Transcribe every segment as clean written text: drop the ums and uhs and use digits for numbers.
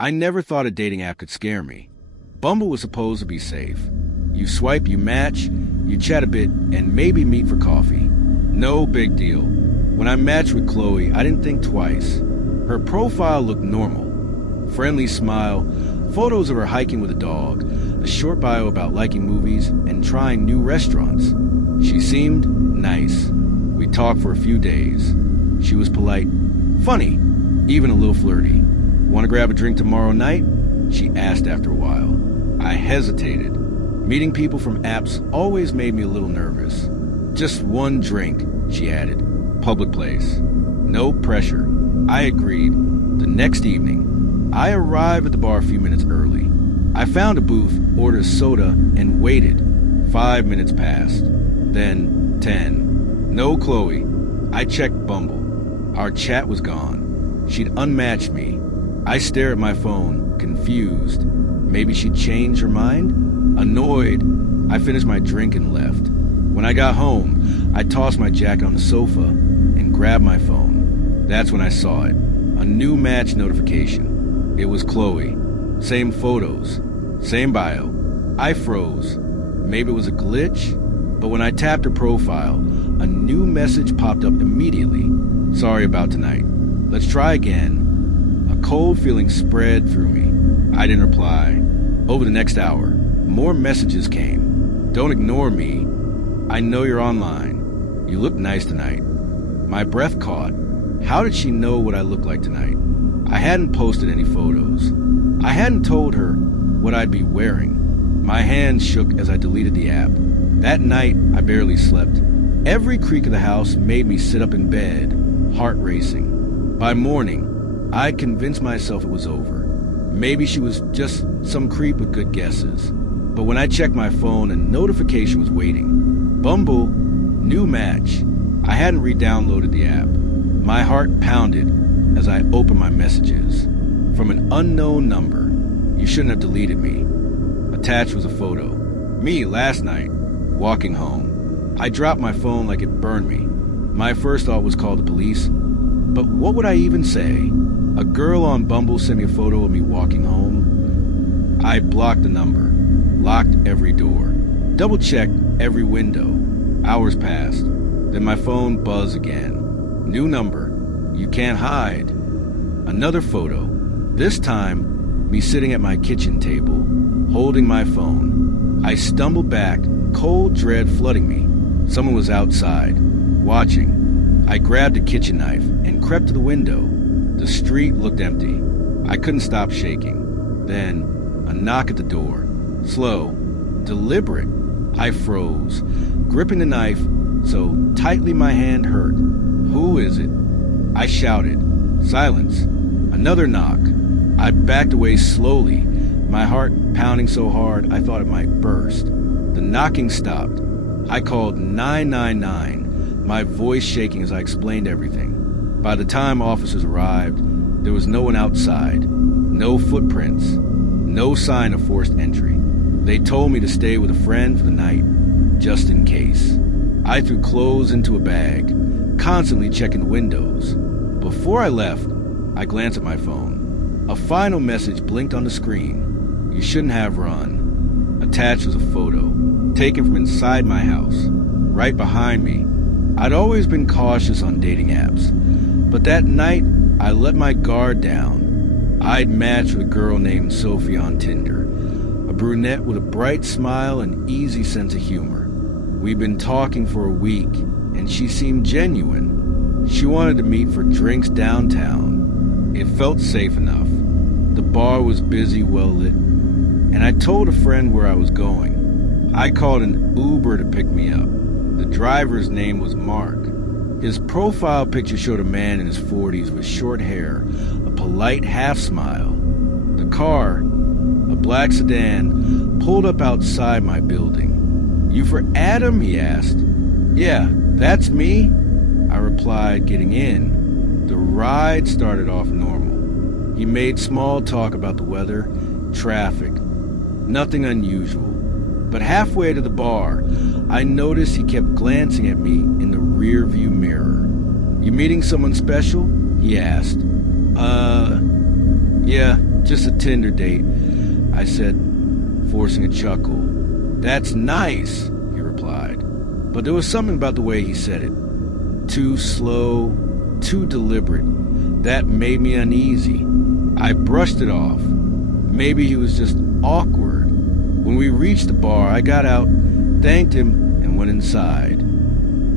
I never thought a dating app could scare me. Bumble was supposed to be safe. You swipe, you match, you chat a bit, and maybe meet for coffee. No big deal. When I matched with Chloe, I didn't think twice. Her profile looked normal. Friendly smile, photos of her hiking with a dog, a short bio about liking movies and trying new restaurants. She seemed nice. We talked for a few days. She was polite, funny, even a little flirty. Want to grab a drink tomorrow night? She asked after a while. I hesitated. Meeting people from apps always made me a little nervous. Just one drink, she added. Public place. No pressure. I agreed. The next evening, I arrived at the bar a few minutes early. I found a booth, ordered a soda, and waited. 5 minutes passed. Then 10. No Chloe. I checked Bumble. Our chat was gone. She'd unmatched me. I stared at my phone, confused. Maybe she'd changed her mind? Annoyed, I finished my drink and left. When I got home, I tossed my jacket on the sofa and grabbed my phone. That's when I saw it. A new match notification. It was Chloe. Same photos. Same bio. I froze. Maybe it was a glitch? But when I tapped her profile, a new message popped up immediately. Sorry about tonight. Let's try again. A cold feeling spread through me. I didn't reply. Over the next hour, more messages came. Don't ignore me. I know you're online. You look nice tonight. My breath caught. How did she know what I looked like tonight? I hadn't posted any photos. I hadn't told her what I'd be wearing. My hands shook as I deleted the app. That night, I barely slept. Every creak of the house made me sit up in bed, heart racing. By morning, I'd convinced myself it was over. Maybe she was just some creep with good guesses. But when I checked my phone, a notification was waiting. Bumble, new match. I hadn't re-downloaded the app. My heart pounded as I opened my messages. From an unknown number. You shouldn't have deleted me. Attached was a photo. Me last night, walking home. I dropped my phone like it burned me. My first thought was call the police. But what would I even say? A girl on Bumble sent me a photo of me walking home. I blocked the number, locked every door, double-checked every window. Hours passed. Then my phone buzzed again. New number. You can't hide. Another photo. This time, me sitting at my kitchen table, holding my phone. I stumbled back, cold dread flooding me. Someone was outside, watching. I grabbed a kitchen knife and crept to the window. The street looked empty. I couldn't stop shaking. Then, a knock at the door. Slow, deliberate. I froze, gripping the knife so tightly my hand hurt. Who is it? I shouted. Silence. Another knock. I backed away slowly, my heart pounding so hard I thought it might burst. The knocking stopped. I called 999, my voice shaking as I explained everything. By the time officers arrived, there was no one outside, no footprints, no sign of forced entry. They told me to stay with a friend for the night, just in case. I threw clothes into a bag, constantly checking windows. Before I left, I glanced at my phone. A final message blinked on the screen. You shouldn't have run. Attached was a photo, taken from inside my house, right behind me. I'd always been cautious on dating apps, but that night, I let my guard down. I'd matched with a girl named Sophie on Tinder, a brunette with a bright smile and easy sense of humor. We'd been talking for a week, and she seemed genuine. She wanted to meet for drinks downtown. It felt safe enough. The bar was busy, well-lit, and I told a friend where I was going. I called an Uber to pick me up. The driver's name was Mark. His profile picture showed a man in his 40s with short hair, a polite half-smile. The car, a black sedan, pulled up outside my building. You for Adam? He asked. Yeah, that's me, I replied, getting in. The ride started off normal. He made small talk about the weather, traffic, nothing unusual. But halfway to the bar, I noticed he kept glancing at me in the rearview mirror. You meeting someone special? He asked. Yeah, just a Tinder date, I said, forcing a chuckle. That's nice, he replied. But there was something about the way he said it. Too slow, too deliberate. That made me uneasy. I brushed it off. Maybe he was just awkward. When we reached the bar, I got out, thanked him, and went inside.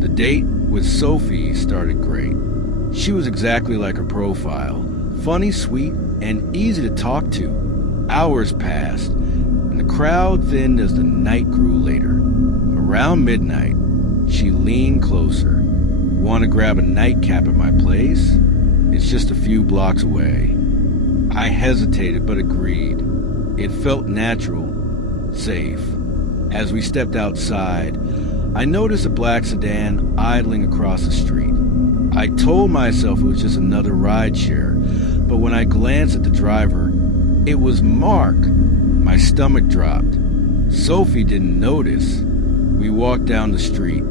The date with Sophie started great. She was exactly like her profile. Funny, sweet, and easy to talk to. Hours passed, and the crowd thinned as the night grew later. Around midnight, she leaned closer. Want to grab a nightcap at my place? It's just a few blocks away. I hesitated but agreed. It felt natural, safe. As we stepped outside, I noticed a black sedan idling across the street. I told myself it was just another rideshare, but when I glanced at the driver, it was Mark. My stomach dropped. Sophie didn't notice. We walked down the street,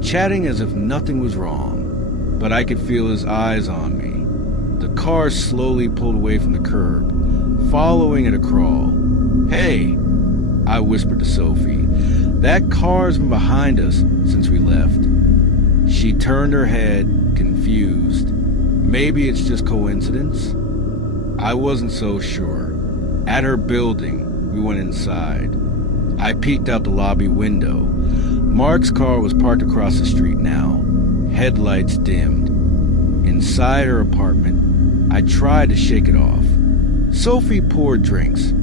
chatting as if nothing was wrong, but I could feel his eyes on me. The car slowly pulled away from the curb, following at a crawl. "Hey," I whispered to Sophie. "That car's been behind us since we left." She turned her head, confused. Maybe it's just coincidence? I wasn't so sure. At her building, we went inside. I peeked out the lobby window. Mark's car was parked across the street now, headlights dimmed. Inside her apartment, I tried to shake it off. Sophie poured drinks,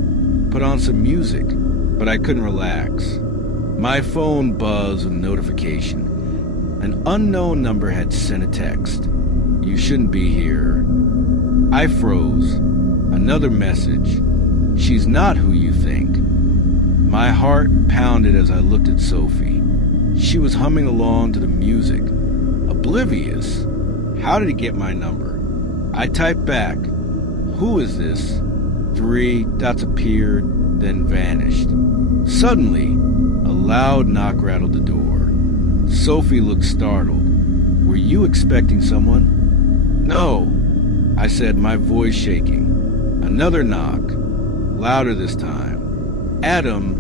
put on some music, but I couldn't relax. My phone buzzed with a notification. An unknown number had sent a text. "You shouldn't be here." I froze. Another message. "She's not who you think." My heart pounded as I looked at Sophie. She was humming along to the music. Oblivious. How did he get my number? I typed back, "Who is this?" 3 dots appeared, then vanished. Suddenly, a loud knock rattled the door. Sophie looked startled. "Were you expecting someone?" "No," I said, my voice shaking. Another knock, louder this time. "Adam."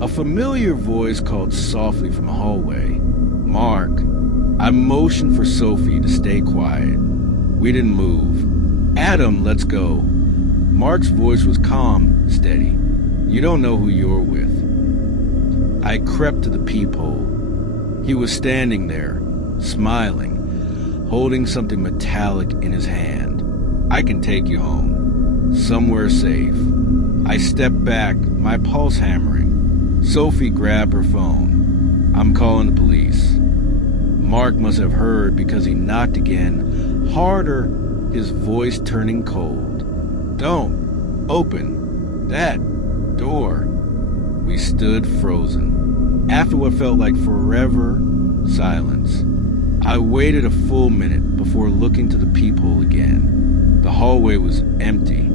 A familiar voice called softly from the hallway. "Mark." I motioned for Sophie to stay quiet. We didn't move. "Adam, let's go." Mark's voice was calm, steady. "You don't know who you're with." I crept to the peephole. He was standing there, smiling, holding something metallic in his hand. "I can take you home. Somewhere safe." I stepped back, my pulse hammering. Sophie grabbed her phone. "I'm calling the police." Mark must have heard because he knocked again, harder, his voice turning cold. "Don't open that door." We stood frozen. After what felt like forever, silence. I waited a full minute before looking to the peephole again. The hallway was empty.